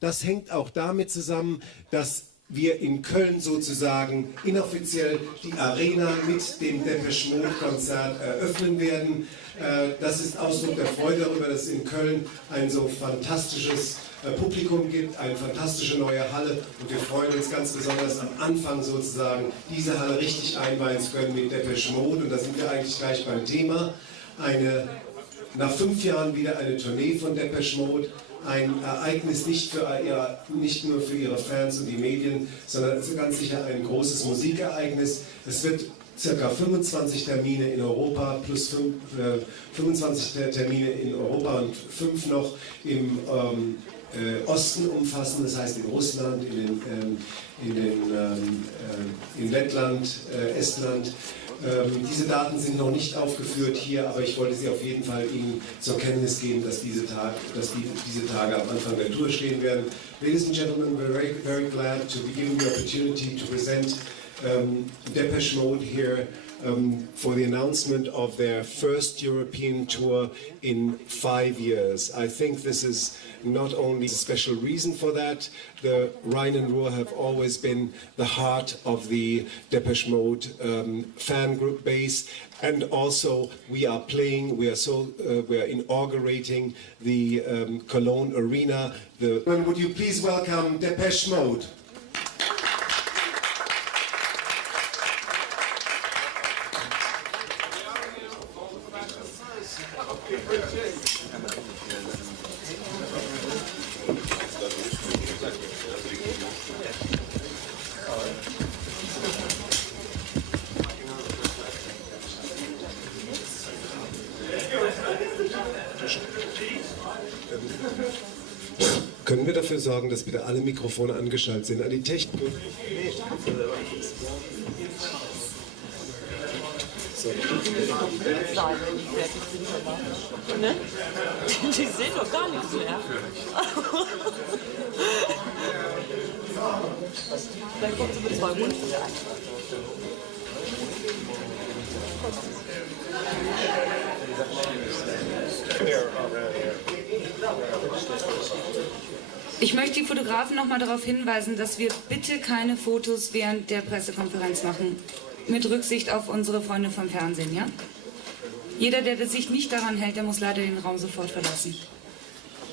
Das hängt auch damit zusammen, dass wir in Köln sozusagen inoffiziell die Arena mit dem Depeche Mode Konzert eröffnen werden. Das ist Ausdruck der Freude darüber, dass es in Köln ein so fantastisches Publikum gibt, eine fantastische neue Halle, und wir freuen uns ganz besonders am Anfang sozusagen diese Halle richtig einweihen zu können mit Depeche Mode, und da sind wir eigentlich gleich beim Thema. Nach 5 Jahren wieder eine Tournee von Depeche Mode. Ein Ereignis nicht nur für ihre Fans und die Medien, sondern ganz sicher ein großes Musikereignis. Es wird ca. 25 Termine in Europa plus 25 Termine in Europa und 5 noch im Osten umfassen, das heißt in Russland, in Lettland, Estland. Diese Daten sind noch nicht aufgeführt hier, aber ich wollte sie auf jeden Fall Ihnen zur Kenntnis geben, dass diese Tage am Anfang der Tour stehen werden. Ladies and gentlemen, we're very, very glad to be given the opportunity to present Depeche Mode here for the announcement of their first European tour in 5 years. I think this is not only a special reason for that. The Rhine and Ruhr have always been the heart of the Depeche Mode fan group base, and also we are inaugurating the Cologne arena. Would you please welcome Depeche Mode? Können wir dafür sorgen, dass bitte alle Mikrofone angeschaltet sind? An die Technik. So. Ne? Die sehen doch gar nichts mehr. Vielleicht kommt sie mit 2 Runden. Ich möchte die Fotografen noch mal darauf hinweisen, dass wir bitte keine Fotos während der Pressekonferenz machen. Mit Rücksicht auf unsere Freunde vom Fernsehen, ja? Jeder, der sich nicht daran hält, der muss leider den Raum sofort verlassen.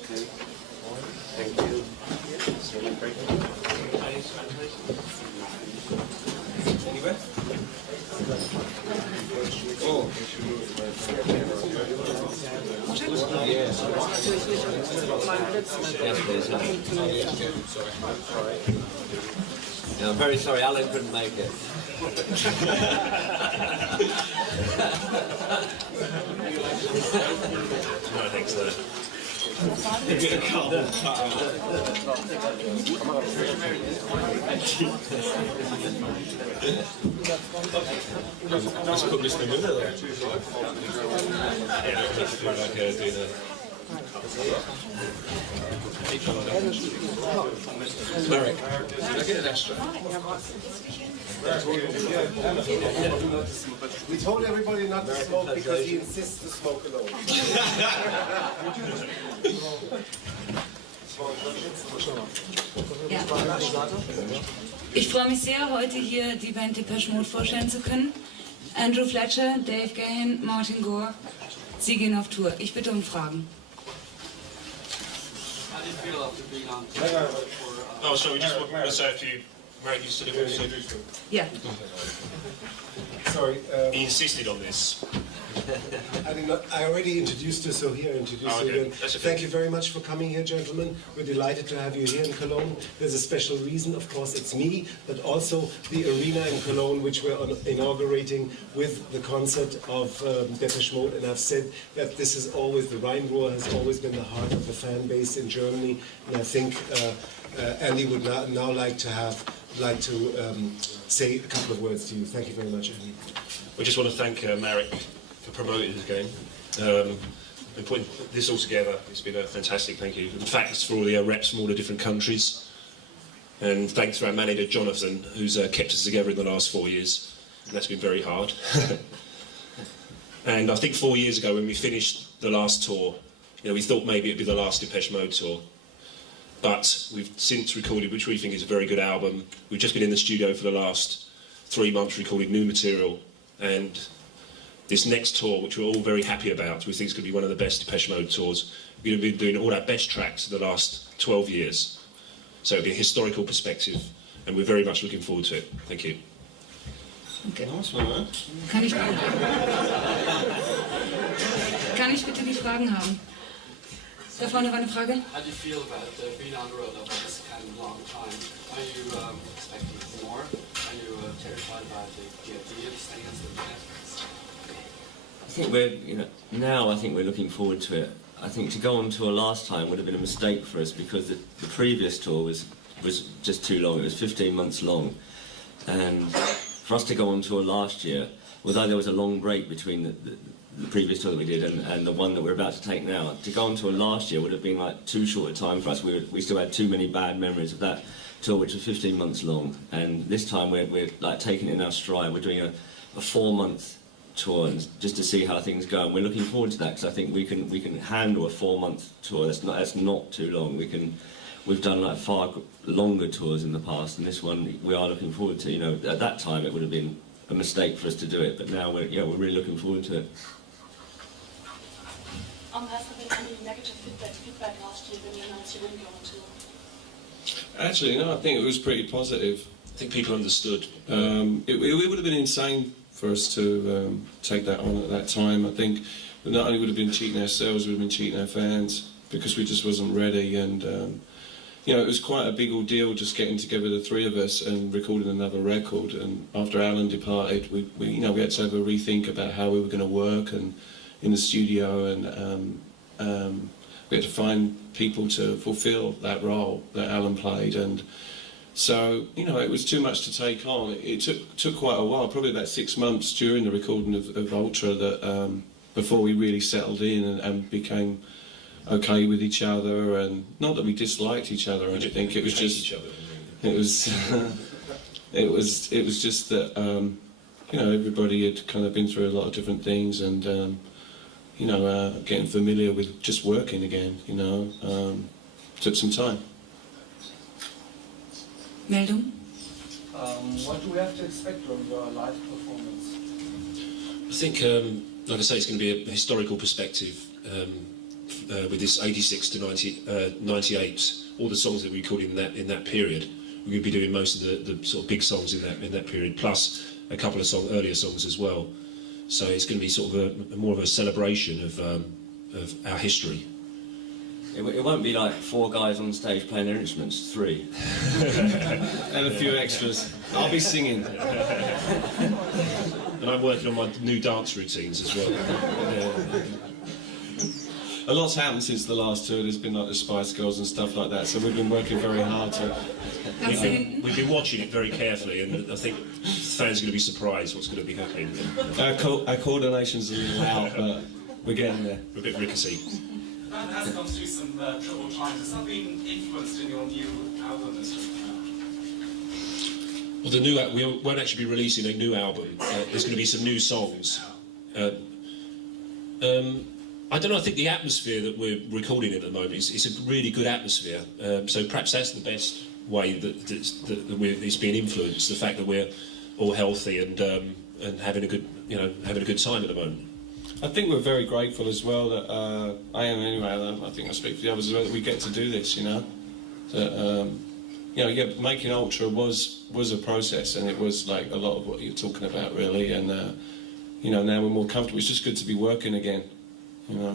Okay. Thank you. Oh. Yeah, I'm very sorry, Alan couldn't make it. I think so. Let's put this in the middle there. Yeah, like doing a... Merrick, can I get an extra? We told everybody not to smoke because he insists to smoke alone. Ja. Ich freue mich sehr, heute hier die Band Depeche Mode vorstellen zu können. Andrew Fletcher, Dave Gahan, Martin Gore, sie gehen auf Tour. Ich bitte um Fragen. Oh, so we just want to say if you... Right, you said it was... Ja. Sorry. He insisted on this. I already introduced you, so here I introduce you again. Thank you very much for coming here, gentlemen. We're delighted to have you here in Cologne. There's a special reason, of course, it's me, but also the arena in Cologne, which we're inaugurating with the concert of Depeche Mode. And I've said that this is always, the Rhine-Ruhr has always been the heart of the fan base in Germany. And I think Andy would now like to say a couple of words to you. Thank you very much, Andy. We just want to thank Marek for promoting this game. And putting this all together, it's been a fantastic, thank you. And thanks for all the reps from all the different countries. And thanks to our manager Jonathan, who's kept us together in the last 4 years. And that's been very hard. And I think 4 years ago when we finished the last tour, we thought maybe it'd be the last Depeche Mode tour. but we've since recorded, which we think is a very good album. We've just been in the studio for the last 3 months recording new material, and this next tour, which we're all very happy about, we think is going to be one of the best Depeche Mode tours. We're going to be doing all our best tracks of the last 12 years. So it'll be a historical perspective, and we're very much looking forward to it. Thank you. Okay. Nice one, man. Kann ich bitte die Fragen haben? Da vorne war eine Frage. How do you feel about being on the road over this kind of long time? Are you expecting more? Are you terrified about the idea of staying as the band? I think we're, now I think we're looking forward to it. I think to go on tour last time would have been a mistake for us because the previous tour was just too long. It was 15 months long, and for us to go on tour last year, although there was a long break between the previous tour that we did and the one that we're about to take now, to go on tour last year would have been like too short a time for us. We still had too many bad memories of that tour, which was 15 months long, and this time we're like taking it in our stride. We're doing a 4-month tour, and just to see how things go, and we're looking forward to that because I think we can handle a 4-month tour. That's not too long. We've done like far longer tours in the past, and this one we are looking forward to. At that time it would have been a mistake for us to do it, but now we're really looking forward to it. Has there been any negative feedback last year when you announced you wouldn't go on tour? Actually, no, I think it was pretty positive. I think people understood. It would have been insane for us to take that on at that time. I think not only would have been cheating ourselves, we would have been cheating our fans because we just wasn't ready. And it was quite a big ordeal just getting together, the three of us, and recording another record. And after Alan departed, we had to have a rethink about how we were going to work and in the studio, and we had to find people to fulfil that role that Alan played. And so, it was too much to take on. It took quite a while, probably about 6 months during the recording of Ultra, that before we really settled in and became okay with each other. And not that we disliked each other, I think it was just it was just that everybody had kind of been through a lot of different things, and getting familiar with just working again. Took some time. Meldung? What do we have to expect from your live performance? I think, like I say, it's going to be a historical perspective with this 86 to 98. All the songs that we recorded in that period, we're going to be doing most of the sort of big songs in that period, plus a couple of earlier songs as well. So it's going to be sort of more of a celebration of our history. It won't be like 4 guys on stage playing their instruments, 3. And a few extras. I'll be singing. And I'm working on my new dance routines as well. A lot's happened since the last tour. There's been like the Spice Girls and stuff like that, so we've been working very hard to... We've been watching it very carefully, and I think fans are going to be surprised what's going to be happening. Our coordination's a little out, but we're getting there. We're a bit rickety. The band has gone through some troubled times. Has that been influenced in your new album that's just come out? Well, we won't actually be releasing a new album. There's going to be some new songs. I don't know, I think the atmosphere that we're recording at the moment is a really good atmosphere. So perhaps that's the best way that it's being influenced, the fact that we're all healthy and having a good time at the moment. I think we're very grateful as well that I am anyway. I think I speak for the others as well, that we get to do this. That making Ultra was a process, and it was like a lot of what you're talking about really. And now we're more comfortable. It's just good to be working again. Da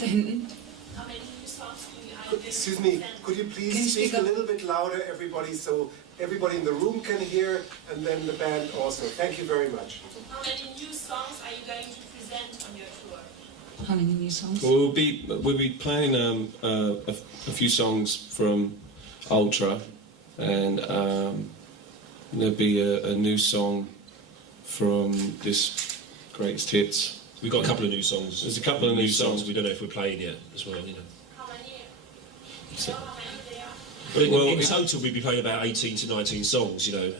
hinten. How many new songs do you have? Excuse me, could you please speak a little bit louder, everybody, so everybody in the room can hear, and then the band also. Thank you very much. How many new songs are you going to present on your tour? How many new songs? We'll be playing a few songs from Ultra, and there'll be a new song from this Greatest Hits. We've got a couple of new songs. There's a couple of new songs. We don't know if we're playing yet as well. How many? Do you know how many they are? Well, in total, we'd be playing about 18 to 19 songs, you know,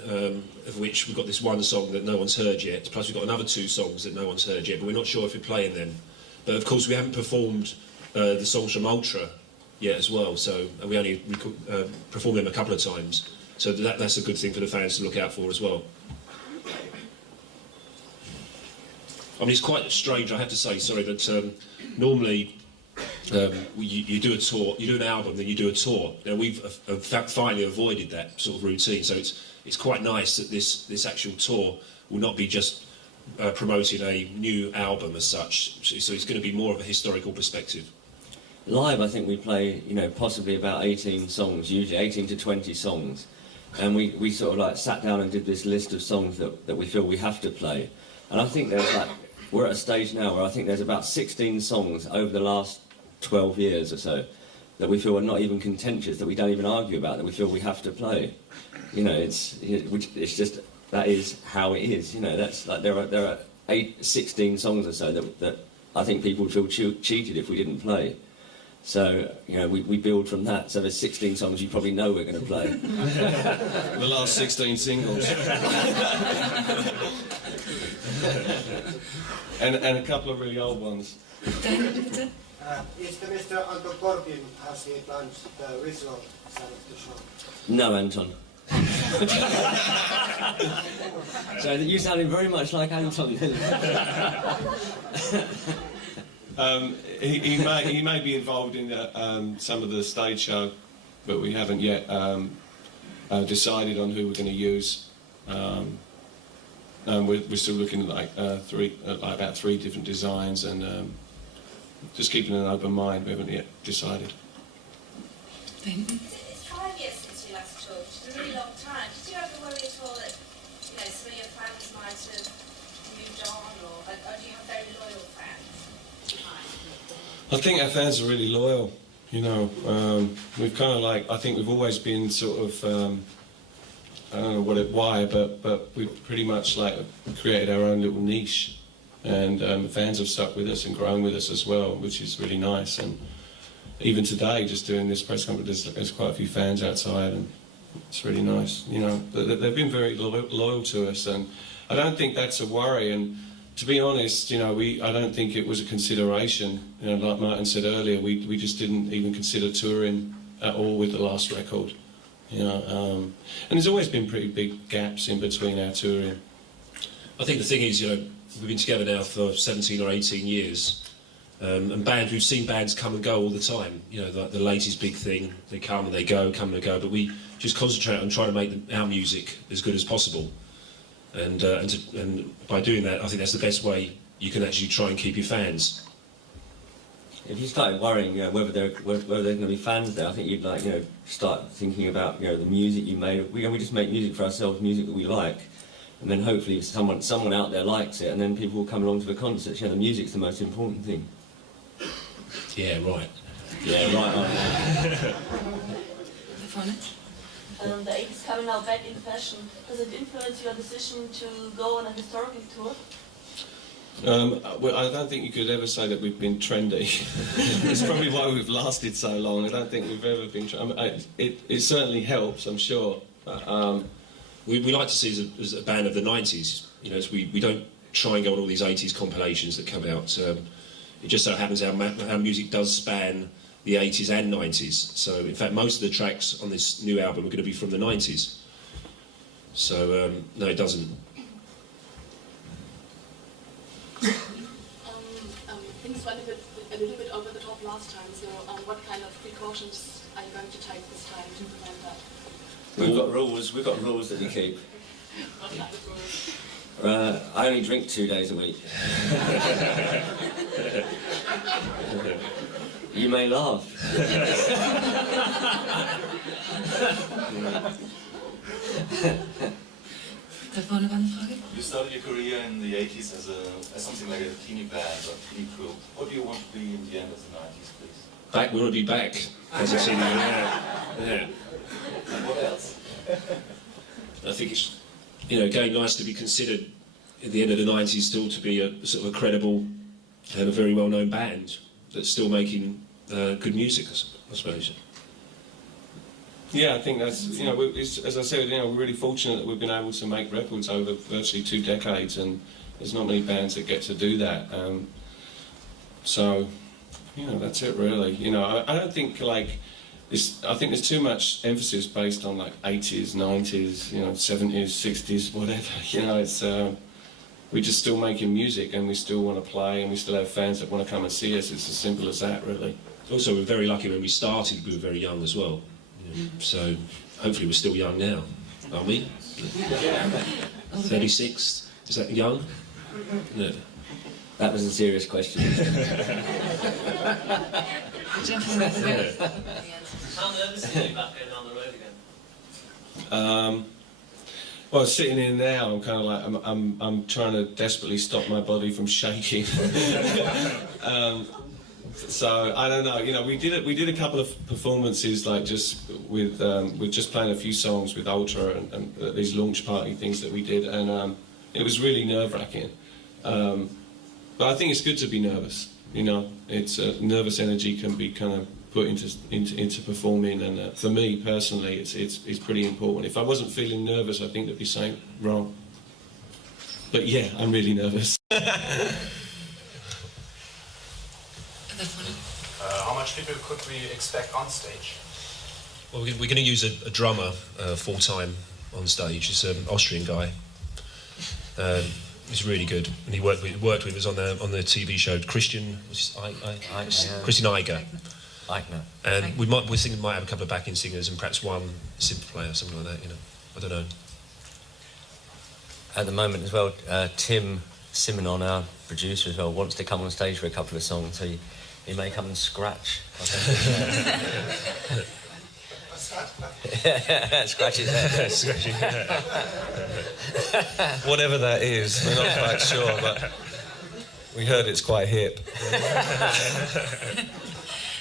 of which we've got this one song that no one's heard yet, plus we've got another 2 songs that no one's heard yet, but we're not sure if we're playing them. But of course, we haven't performed the songs from Ultra yet as well, so we only performed them a couple of times. So that's a good thing for the fans to look out for as well. I mean, it's quite strange, I have to say, sorry, that normally you do a tour, you do an album, then you do a tour. Now, we've finally avoided that sort of routine, so it's quite nice that this actual tour will not be just promoting a new album as such, so it's going to be more of a historical perspective. Live, I think we play, you know, possibly about 18 songs, usually 18 to 20 songs. And we sort of like sat down and did this list of songs that we feel we have to play. And I think there's like, we're at a stage now where I think there's about 16 songs over the last 12 years or so that we feel are not even contentious, that we don't even argue about, that we feel we have to play. You know, it's just, that is how it is, you know, that's like, there are 16 songs or so that I think people would feel cheated if we didn't play. So, you know, we build from that. So there's 16 songs you probably know we're going to play. The last 16 singles. and a couple of really old ones. Is the Mr. Anton Corbin, has he planned the visual side of the show? No, Anton. So you sounded very much like Anton. He may be involved in some of the stage show, but we haven't yet decided on who we're going to use. We're still looking at about 3 different designs, and just keeping an open mind. We haven't yet decided. It's 5 years since you last talked. It's a really long time. Did you ever worry at all that, you know, some of your fans might have moved on, or do you have very loyal fans? I think our fans are really loyal. You know, we've kind of like, I think we've always been sort of, I don't know why, but we've pretty much like created our own little niche, and the fans have stuck with us and grown with us as well, which is really nice. And even today, just doing this press conference, there's quite a few fans outside, and it's really nice. You know, they've been very loyal to us, and I don't think that's a worry. And to be honest, you know, I don't think it was a consideration. You know, like Martin said earlier, we just didn't even consider touring at all with the last record. You know, and there's always been pretty big gaps in between our touring. I think the thing is, you know, we've been together now for 17 or 18 years, and we've seen bands come and go all the time. You know, the latest big thing, they come and they go, but we just concentrate on trying to make our music as good as possible. And by doing that, I think that's the best way you can actually try and keep your fans. If you started worrying, you know, whether there's going to be fans there, I think you'd like, you know, start thinking about, you know, the music you made. We just make music for ourselves, music that we like, and then hopefully someone out there likes it, and then people will come along to the concerts. You know, the music's the most important thing. Yeah, right. Yeah, right. The 80s coming now back in fashion. Does it influence your decision to go on a historical tour? Well, I don't think you could ever say that we've been trendy. It's probably why we've lasted so long. I don't think we've ever been. It certainly helps, I'm sure. But, we like to see as a band of the 90s. You know, we don't try and go on all these 80s compilations that come out. It just so happens our music does span the 80s and 90s. So, in fact, most of the tracks on this new album are going to be from the 90s. So, no, it doesn't. Things went a little bit over the top last time, so what kind of precautions are you going to take this time to prevent that? We've got rules that we keep. What kind of rules? I only drink 2 days a week. You may laugh. You started your career in the 80s as something like a teeny band or teeny crew. What do you want to be in the end of the 90s, please? We want to be back, as I said. Yeah. And what else? I think it's, you know, again, nice to be considered at the end of the 90s still to be a sort of a credible and a very well-known band that's still making good music, I suppose. Yeah, I think that's, you know, as I said, you know, we're really fortunate that we've been able to make records over virtually 2 decades, and there's not many bands that get to do that. So, you know, that's it really. You know, I don't think like, I think there's too much emphasis based on like 80s, 90s, you know, 70s, 60s, whatever. You know, it's we're just still making music, and we still want to play, and we still have fans that want to come and see us. It's as simple as that, really. Also, we're very lucky when we started, we were very young as well. You know, so hopefully we're still young now, aren't we? 36, is that young? No. That was a serious question. How nervous are you about going on the road again? Well, sitting here now, I'm kind of like I'm trying to desperately stop my body from shaking. So I don't know. You know, we did a couple of performances like just with just playing a few songs with Ultra and these launch party things that we did, and it was really nerve-wracking. But I think it's good to be nervous. You know, it's nervous energy can be kind of put into performing, and for me personally, it's pretty important. If I wasn't feeling nervous, I think there'd be something wrong. But yeah, I'm really nervous. How much people could we expect on stage? Well, we're going to use a drummer full-time on stage. He's an Austrian guy. He's really good, and he worked with us on the TV show Christian Eiger. And we're thinking we might have a couple of backing singers and perhaps one synth player, something like that. You know, I don't know. At the moment as well, Tim Simonon, our producer as well, wants to come on stage for a couple of songs, so he may come and scratch. Scratch his head. Whatever that is, we're not quite sure, but we heard it's quite hip.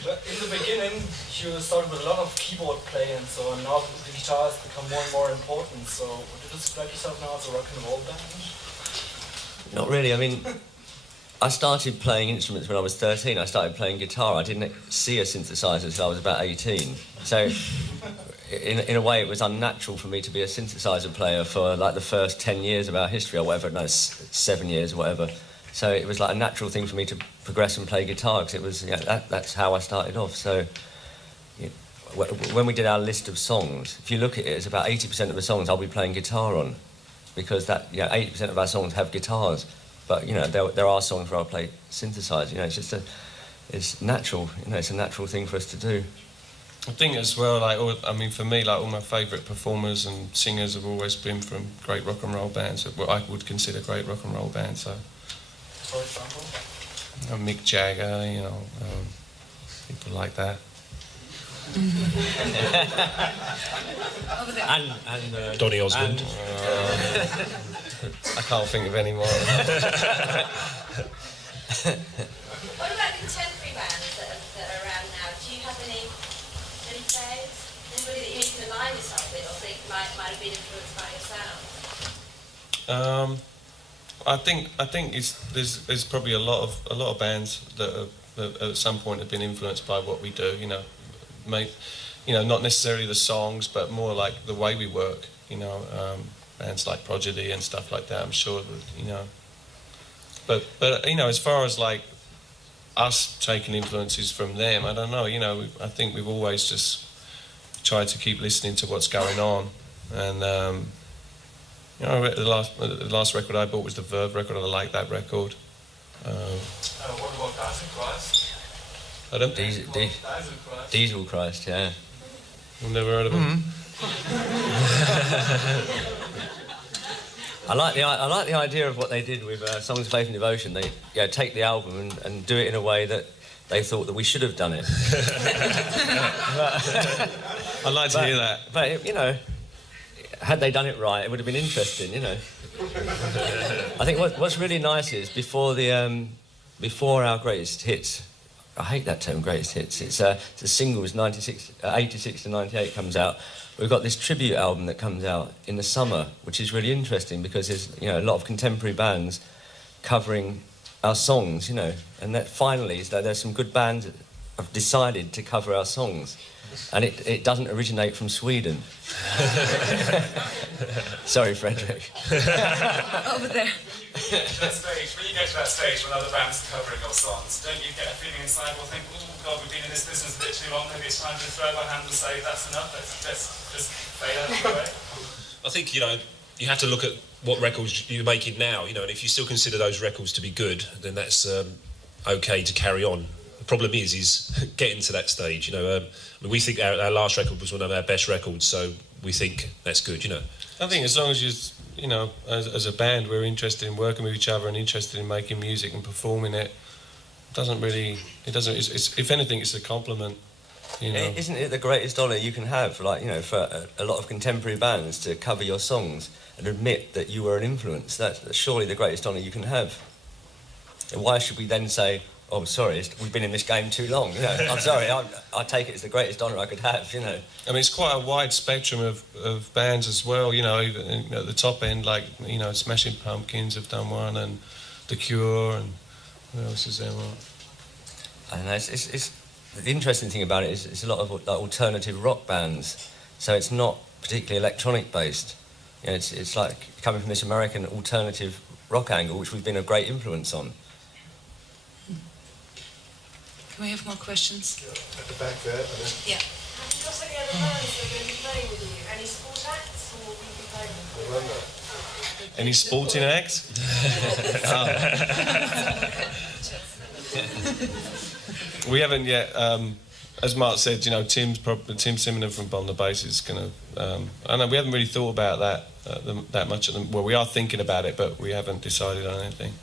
In the beginning, you started with a lot of keyboard playing, and so now the guitar has become more and more important. So would you describe yourself now as a rock and roll band? Not really. I mean, I started playing instruments when I was 13. I started playing guitar. I didn't see a synthesizer until I was about 18. So, in a way, it was unnatural for me to be a synthesizer player for like the first 10 years of our history, or whatever. No, 7 years, or whatever. So it was like a natural thing for me to progress and play guitar, because it was, that's how I started off. So when we did our list of songs, if you look at it, it's about 80% of the songs I'll be playing guitar on, because 80% of our songs have guitars. But you know, there are songs where I'll play synthesizer. You know, it's natural. You know, it's a natural thing for us to do. I think as well, like, for me, like all my favourite performers and singers have always been from great rock and roll bands, what I would consider great rock and roll bands. So, for example, Mick Jagger, you know, people like that. and Donny Osmond. I can't think of any more. What about contemporary bands that are around now? Do you have any players? Anybody that you can align yourself with, or think might have been influenced by your sound? I think there's probably a lot of bands that at some point have been influenced by what we do. You know, not necessarily the songs, but more like the way we work. You know, bands like Prodigy and stuff like that. I'm sure that, you know. But you know, as far as like us taking influences from them, I don't know. You know, I think we've always just tried to keep listening to what's going on, and you know, the last record I bought was the Verve record. I like that record. what about Diesel Christ? Pardon? Diesel Christ, yeah. I've never heard of him. I like the idea of what they did with Songs of Faith and Devotion. They take the album and do it in a way that they thought that we should have done it. I'd like to hear that. But you know, had they done it right, it would have been interesting. You know, I think what's really nice is before our greatest hits. I hate that term, greatest hits. It's the singles 86 to 98 comes out. We've got this tribute album that comes out in the summer, which is really interesting because there's a lot of contemporary bands covering our songs, and that finally there's some good bands that have decided to cover our songs. and it doesn't originate from Sweden. Sorry, Frederick. Over there. That stage, when you get to that stage when other bands are covering your songs, don't you get a feeling inside, well, think, oh God, we've been in this business a bit too long, maybe it's time to throw up our hands and say, that's enough, let's just fade out of the way? I think, you have to look at what records you're making now, and if you still consider those records to be good, then that's okay to carry on. The problem is getting to that stage, we think our last record was one of our best records, so we think that's good, I think as long as you, as a band, we're interested in working with each other and interested in making music and performing it. It's, if anything, it's a compliment. Isn't it the greatest honour you can have, for a lot of contemporary bands to cover your songs and admit that you were an influence? That's surely the greatest honour you can have. And why should we then say, oh, sorry, we've been in this game too long? I'm sorry, I take it as the greatest honour I could have, I mean, it's quite a wide spectrum of bands as well, even at the top end, like, Smashing Pumpkins have done one, and The Cure, and who else is there? I don't know, it's the interesting thing about it is it's a lot of alternative rock bands, so it's not particularly electronic based. It's like coming from this American alternative rock angle, which we've been a great influence on. Can we have more questions? At the back there. Yeah. Have you got any other bands that are going to be playing with you? Any sport acts, or will you be playing with you? Any sporting acts? We haven't yet. As Mark said, Tim Simonon from Bomb the Bass is going to. I know we haven't really thought about that much at the. Well, we are thinking about it, but we haven't decided on anything.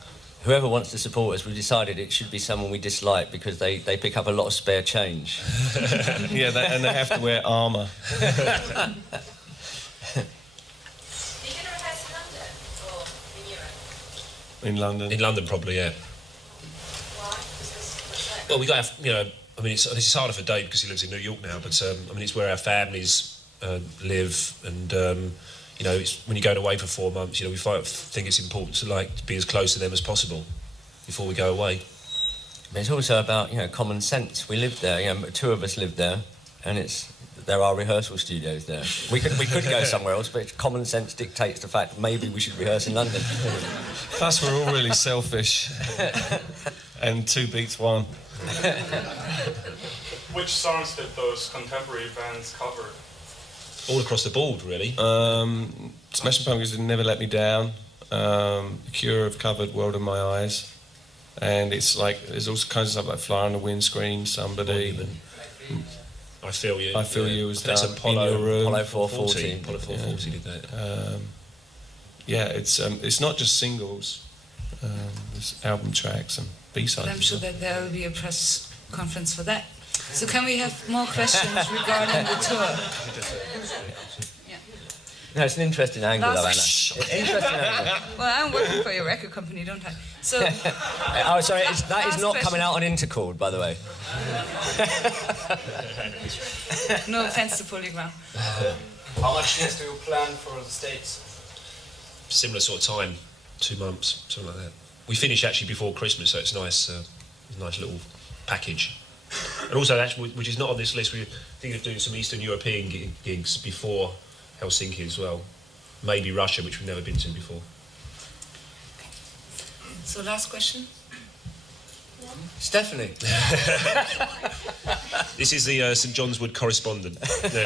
Whoever wants to support us, we've decided it should be someone we dislike because they pick up a lot of spare change. Yeah, and they have to wear armour. Are you going to rehearse in London or in Europe? In London. In London, probably, yeah. Why? Well, we got to have, it's harder for Dave because he lives in New York now, but it's where our families live, and it's when you're going away for 4 months, we think it's important to be as close to them as possible before we go away. But it's also about common sense. We lived there, 2 of us lived there, and there are rehearsal studios there. We could go somewhere else, but common sense dictates the fact maybe we should rehearse in London. Plus, we're all really selfish, and 2 beats 1. Which songs did those contemporary bands cover? All across the board, really. Smashing Pumpkins did Never Let Me Down. The Cure have covered World in My Eyes. And it's like, there's all kinds of stuff like Fly on the Windscreen, Somebody. I Feel You. I Feel You was done. Apollo, In Your Room. Apollo 440. Apollo 440 did that. It's not just singles. There's album tracks and B-sides. I'm sure that there will be a press conference for that. So can we have more questions regarding the tour? No, it's an interesting angle, though, Anna. Interesting angle. Well, I'm working for your record company, don't I? So. Oh, sorry, that is not coming out on Intercord, by the way. No offense to Polygram. How much days do you plan for the States? Similar sort of time, 2 months, something like that. We finish actually before Christmas, so it's nice, nice little package. And also, actually, which is not on this list, we're thinking of doing some Eastern European gigs before Helsinki as well. Maybe Russia, which we've never been to before. So last question? Stephanie. This is the St John's Wood correspondent. The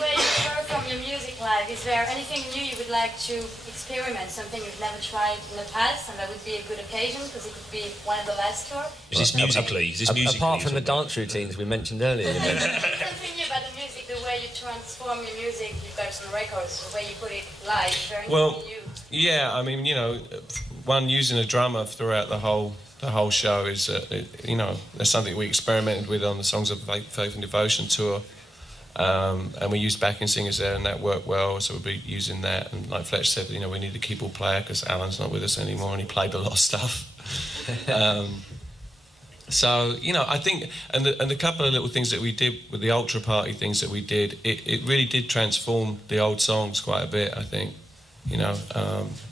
way you perform your music live, is there anything new you would like to experiment, something you've never tried in the past, and that would be a good occasion because it could be one of the last tour? Is this musically? Apart from the dance routines we mentioned earlier. Something new about the music, the way you transform your music, you've got some records, the way you put it live, is there anything new? Yeah, I mean, one using a drummer throughout the whole show is, there's something we experimented with on the Songs of Faith and Devotion tour, and we used backing singers there, and that worked well. So we'll be using that. And like Fletch said, we need a keyboard player because Alan's not with us anymore, and he played a lot of stuff. So I think, and the couple of little things that we did with the ultra party things that we did, it really did transform the old songs quite a bit. I think.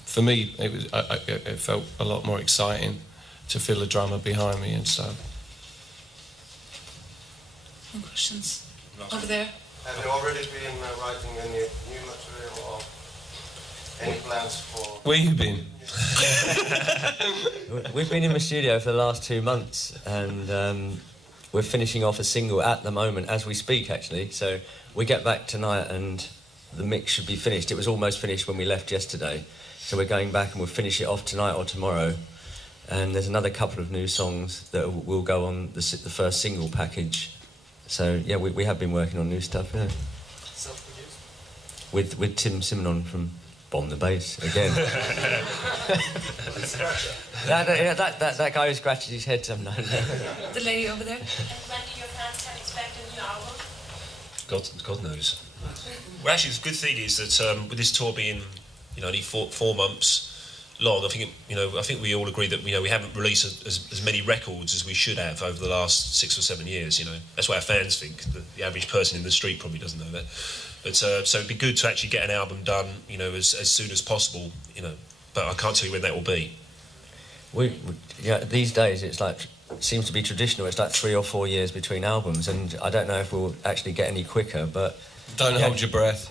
For me, it felt a lot more exciting to feel a drummer behind me and stuff. No questions. Over there. Have you already been writing any new material or any plans for... Where you been? We've been in the studio for the last 2 months, and we're finishing off a single at the moment as we speak, actually. So we get back tonight and the mix should be finished. It was almost finished when we left yesterday. So we're going back and we'll finish it off tonight or tomorrow. And there's another couple of new songs that will go on the first single package. So yeah, we have been working on new stuff, yeah. Self-produced? With Tim Simonon from Bomb the Bass, again. that guy who scratches his head sometimes. The lady over there. And when do your fans can expect a new album? God knows. Well, actually, the good thing is that with this tour being, only 4 months long, I think we all agree that we haven't released as many records as we should have over the last 6 or 7 years. That's what our fans think. The average person in the street probably doesn't know that. But so it'd be good to actually get an album done, as soon as possible. But I can't tell you when that will be. These days it seems to be traditional. It's like 3 or 4 years between albums, and I don't know if we'll actually get any quicker. But don't hold your breath.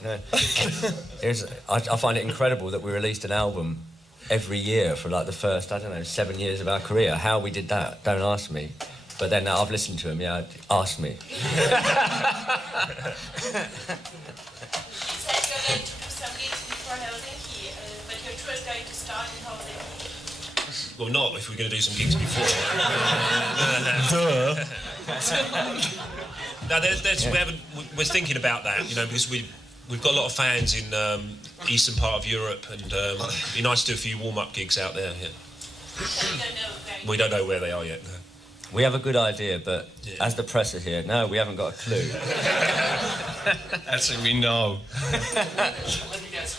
I find it incredible that we released an album every year for the first 7 years of our career. How we did that, don't ask me. But then I've listened to him. Ask me. You said you're going to do some gigs before Helsinki, but your tour is going to start in Helsinki. Well, not if we're going to do some gigs before. No, we're thinking about that, because we've got a lot of fans in eastern part of Europe, and it'd be nice to do a few warm-up gigs out there. Yeah. So we don't know where they are yet. No. We have a good idea, but as the press are here, no, we haven't got a clue. Actually, we know. Let me guess,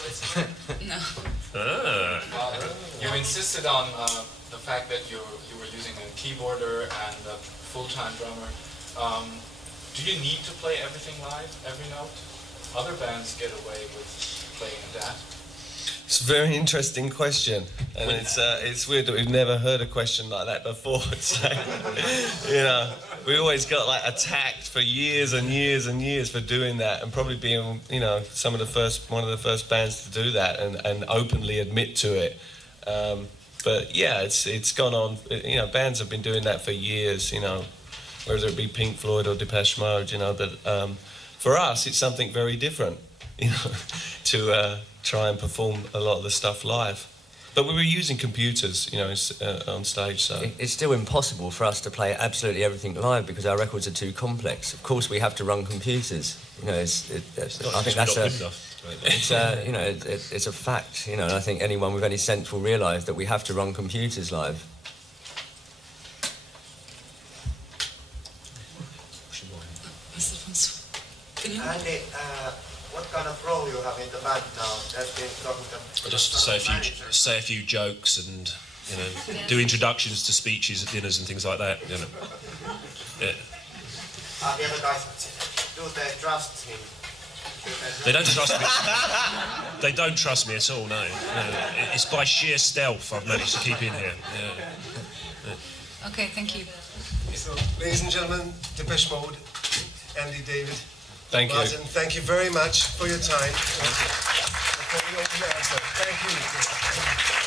No. you insisted on the fact that you were using a keyboarder and a full-time drummer. Do you need to play everything live, every note? Other bands get away with playing that. It's a very interesting question, and it's weird that we've never heard a question like that before. So, we always got attacked for years and years and years for doing that, and probably being one of the first bands to do that and openly admit to it. But yeah, it's gone on. Bands have been doing that for years. Whether it be Pink Floyd or Depeche Mode. That for us it's something very different. To try and perform a lot of the stuff live. But we were using computers, on stage, so... It's still impossible for us to play absolutely everything live because our records are too complex. Of course, we have to run computers. I think that's it's a fact, and I think anyone with any sense will realise that we have to run computers live. Andy, what kind of role you have in the band now? There's been talking about... Just to say a few jokes and do introductions to speeches at dinners and things like that. Yeah. The other guys, do they trust him? They don't trust me. They don't trust me at all. No. It's by sheer stealth I've managed to keep in here. Yeah. Okay, thank you. So, ladies and gentlemen, Depeche Mode, Andy, David. Thank you. Martin, thank you very much for your time. Thank you. Thank you.